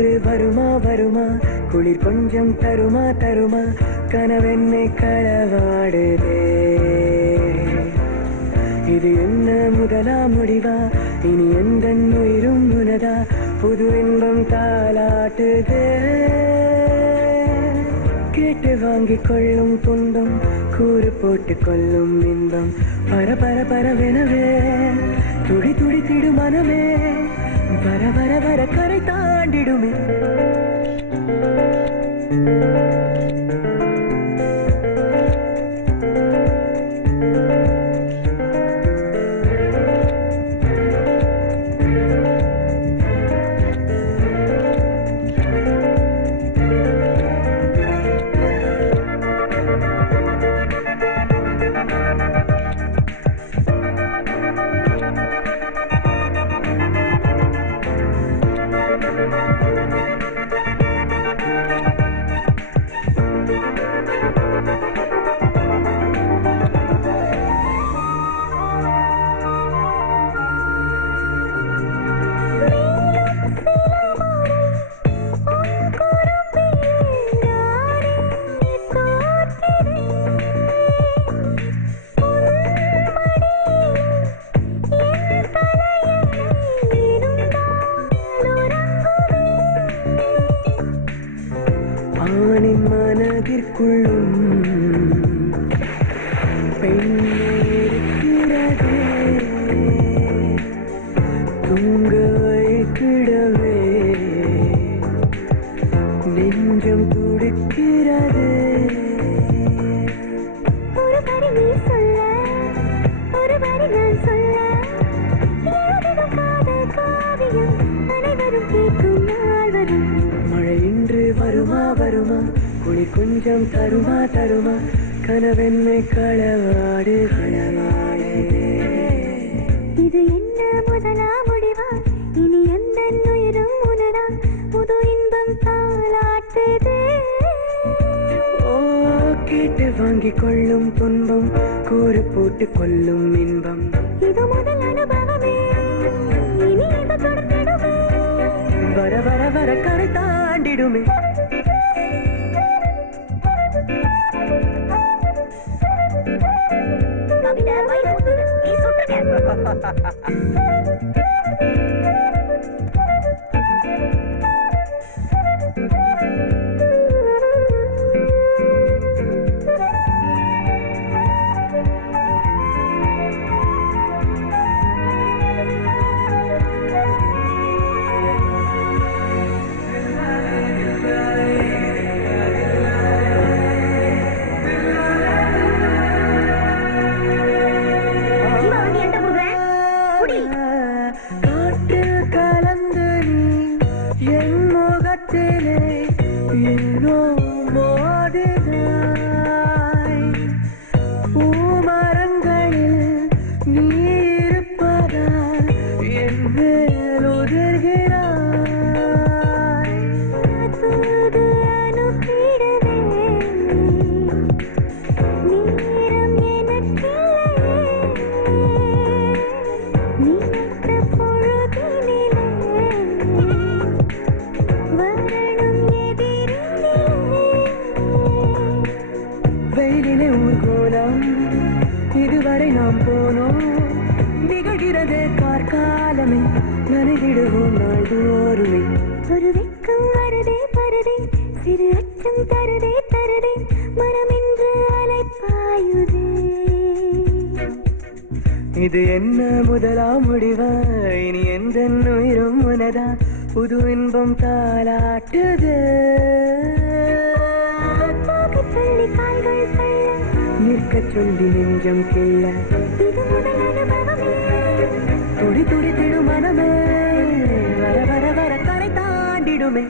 இன்று வருமா வருமா குளிர் கொஞ்சம் தருமா தருமா கனவென்னை களவாடுதே இது என்ன முதலா முடிவா இனி எந்த உயிரும் உனதா புது இன்பம் தாலாட்டுதே கேட்டு வாங்கிக் கொள்ளும் துன்பம் கூறு போட்டு கொள்ளும் இன்பம் பர பர பரவெனவே துடி துடித்திடும் மனமே வர வர வர கரை தாண்டிடுமே ஆணின் மனதிற்குள்ளும் பெண்ணிருக்கிறதே தூங்க வைக்கிடவே நெஞ்சம் துடிக்கிறதே ஒரு வரி நீ சொல்ல ஒரு வரி நான் சொல்ல எழுதிடும் காதல் காவியம் அனைவரும் கேட்கும் நாள் வரும் மழை இன்று வருமா வருமா குளிர் கொஞ்சம் தருமா தருமா கனவென்னை களவாடுதே இது என்ன முதலா முடிவா இனி எந்த உயிரும் உனதா புது இன்பம் தாலாட்டுதே ஓ கேட்டு வாங்கிக் கொள்ளும் துன்பம் கூறு போட்டு கொள்ளும் இன்பம் இது முதல் அனுபவமே இனி இது தொடர்ந்திடுமே வர வர வர கரை தாண்டிடுமே கவிதை வைரமுத்து நீ சொல்றீங்க காற்றில் கலந்து நீ என் முகத்திலே ஏனோ மோதுகிறாய் பூமரங்களில் நீ இருப்பதால் என் மேல் உதிர்கிறாய் தூது அனுப்பிடவே நேரம் எனக்கில்லையே நினைத்த பொழுதினிலே வரணும் எதிரிலே வெயிலிலே ஊர்கோலம் இதுவரை நாம் போனோம் நிகழ்கிறது கார்காலமே நனைவிடுவோம் நாள்தோறுமே ஒரு வெக்கம் வருதே பருதே சிறு அச்சம் தருதே தருதே மனமென்று அலைப்பாயுதே இது என்ன முதலா முடிவா இனி எந்த உயிரும் உனதா புது இன்பம் தாலாட்டுது போகச் சொல்லி கால்கள் தள்ள நிற்கச் சொல்லி நெஞ்சம் கிள்ள இது முதல் அனுபவமே துடி துடித்திடும் மனமே வர வர வர கரை தாண்டிடுமே